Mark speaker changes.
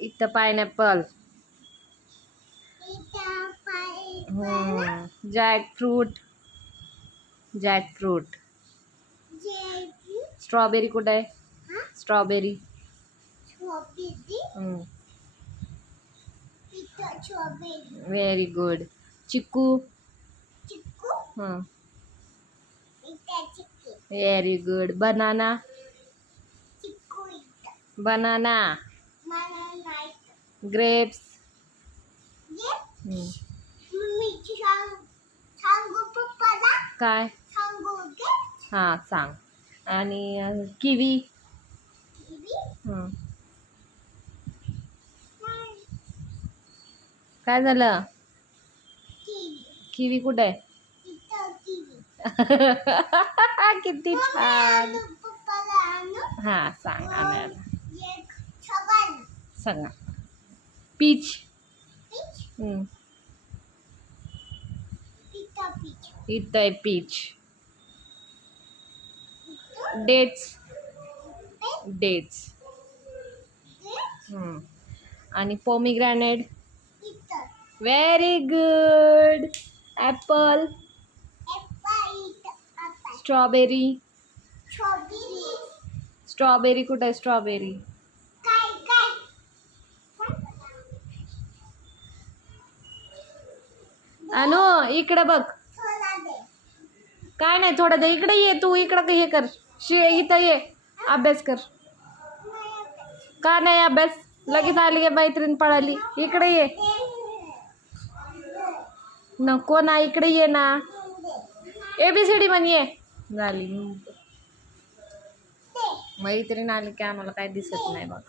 Speaker 1: इथं पायनॅपल
Speaker 2: इथं पाय
Speaker 1: जॅक फ्रूट जॅक फ्रूट
Speaker 2: जेवी
Speaker 1: स्ट्रॉबेरी कुठं आहे?
Speaker 2: हा
Speaker 1: स्ट्रॉबेरी
Speaker 2: छोबेरी इथं strawberry
Speaker 1: very good chikoo
Speaker 2: chikoo
Speaker 1: हं
Speaker 2: इथं chikki
Speaker 1: very good banana
Speaker 2: chikoo
Speaker 1: grapes
Speaker 2: hmm.
Speaker 1: काय? हां सांग. आणि किवी. काय झालं?
Speaker 2: किवी.
Speaker 1: कुठे? आहे किती छान. हां सांग आणायला. सांगा पीच हं.
Speaker 2: इथं पीच
Speaker 1: इथं आहे पीच डेट्स डेट्स हं. आणि pomegranate very good apple
Speaker 2: apple
Speaker 1: strawberry
Speaker 2: strawberry
Speaker 1: strawberry कुठे आहे स्ट्रॉबेरी अनु इकडे बघ. काय नाही थोडं दे. इकडे ये तू इकडं हे कर. शे इथं ये. अभ्यास कर. का नाही अभ्यास? लगेच आली गे मैत्रीण पळाली. इकडे ये. नको ना इकडे ये ना. ए बी सी डी म्हण ये. झाली. मैत्रीण आली की आम्हाला काय दिसत नाही बघ.